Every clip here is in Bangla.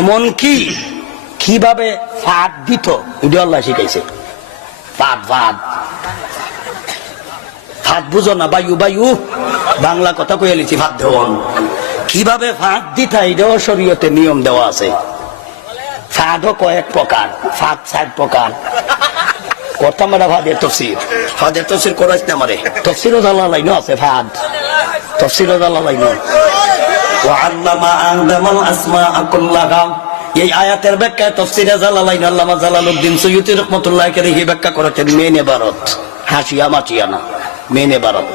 এমন কি কিভাবে ফাঁদ দিত এটা আল্লাহ শিখাইছে। ফাঁদ ফাঁদ ফাঁদ বুঝো না? বায়ু বায়ু বাংলা কথা কয়ে লিছি ফাঁদ দেওয়ান। কিভাবে ফাঁদ দিতা এটাও শরীয়তে নিয়ম দেওয়া আছে। ফাঁদও কয়েক প্রকার, ফাঁদ 4 প্রকার। কথা মারা ফাঁদের তফসির, ফাঁদের তফসির করাইছ না মারে, তফসিরও জানা লাইন আছে। ফাঁদ তফসিরও জানা লাইন। এই আয়াতের ব্যাখ্যায় তফসিরে জালালাইন আল্লামা জালালউদ্দিন সৈয়দী রাহমাতুল্লাহ আলাইহি ব্যাখ্যা করেছেন মেন ইবারত, হাসিয়া মাচিয়া না, মেন ইবারত।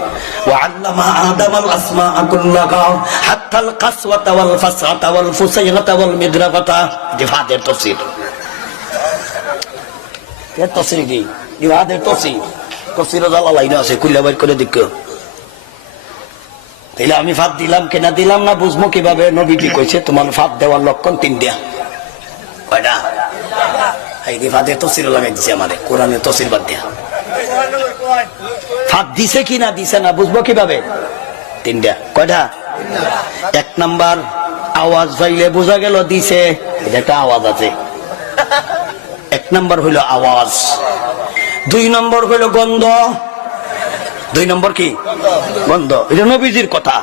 وعلم آدم الأسماء كلها حتى القسوة والفسعة والفسيلة والمدرقة। ফাদের তফসির, এর তফসির কি? ফাদের তফসির, তফসিরে জালালাইন আছে, খুলে বের করে দেখো। তাইলে আমি ফাঁদ দিলাম কিনা দিলাম না বুঝবো কিভাবে? নবীজি কইছে তোমার ফাঁদ দেওয়ার লক্ষণ 3টা। কয়টা? এই ফাঁদের তফসির লাগাই দিছে আমারে, কোরআনের তফসির বাদ দিয়া। ফাঁদ দিছে কিনা দিছে না বুঝবো কিভাবে? 3টা। কয়টা? 1 নাম্বার আওয়াজ পাইলে বোঝা গেল দিছে, এটা একটা আওয়াজ আছে। 1 নাম্বার হইল আওয়াজ। 2 নম্বর হইল গন্ধ। 2 নম্বর কি? গন্ধ। এটা নবীজির কথা,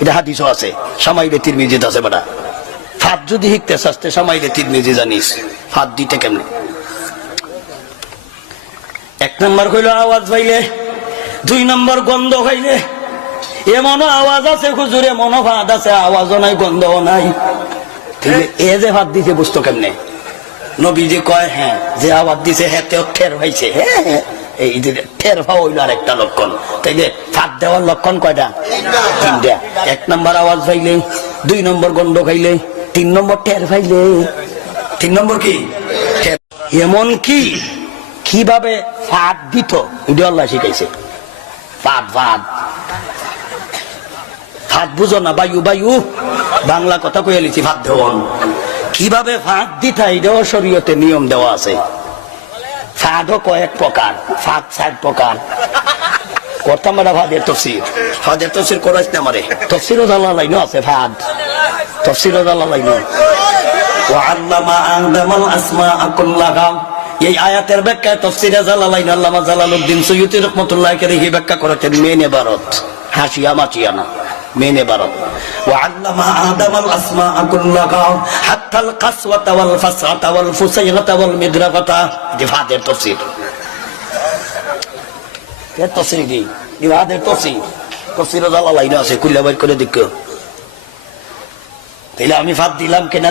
এটা হাদিসও আছে, সামাইলে তিরমিজিত আছে। বেটা ফাঁদ যদি শিখতে চাস্তে সামাইলে তিরমিজি জানিস ফাঁদ দিতে কেমনে। 1 নম্বর হইল আওয়াজ পাইলে, 2 নম্বর গন্ধ হইলে। এমনও আওয়াজ আছে হুজুর, এমনও ফাঁদ আছে আওয়াজও নাই গন্ধও নাই। এ যে ফাঁদ দিছে বুঝতো কেমনে? নবীজি কয় হ্যাঁ যে আওয়াজ দিছে হ্যাঁ টের হয়েছে। হ্যাঁ এই টের হওয়া হইল আরেকটা লক্ষণ। তাইলে ফাঁদ দেওয়ার লক্ষণ কয়টা? 3টা। 1 নম্বর আওয়াজ পাইলে, 2 নম্বর গন্ধ খাইলে, 3 নম্বর টের পাইলে। 3 নম্বর কি? এমন কি কিভাবে ফাঁদ দিত এটা আল্লাহ শিখাইছে। ফাঁদ ফাঁদ ফাঁদ বুঝো না? বায়ু বায়ু বাংলা কথা কয়ে লিছি ফাঁদ দেওয়ান। কিভাবে ফাঁদ দিতা এটাও শরীয়তে নিয়ম দেওয়া আছে। ফাঁদও কয়েক প্রকার, ফাঁদ 4 প্রকার। কথা মারা ফাঁদের তফসির, ফাঁদের তফসির করাইছ না মারে, তফসিরও জানা লাইন আছে। ফাঁদ তফসিরও জানা লাইন। وعلم آدم الأسماء كلها। এই আয়াতের ব্যাখ্যায় তফসিরে জালালাইন আল্লামা জালালউদ্দিন সৈয়দী রাহমাতুল্লাহ আলাইহি ব্যাখ্যা করেছেন মেন ইবারত, হাসিয়া মাচিয়া না, মেন ইবারত। وعلم آدم الأسماء كلها حتى القسوة والفسعة والفسيلة والمدرقة। ফাদের তফসির, এর তফসির কি? ফাদের তফসির, তফসিরে জালালাইন আছে, খুলে বের করে দেখো। তাইলে আমি ফাঁদ দিলাম কিনা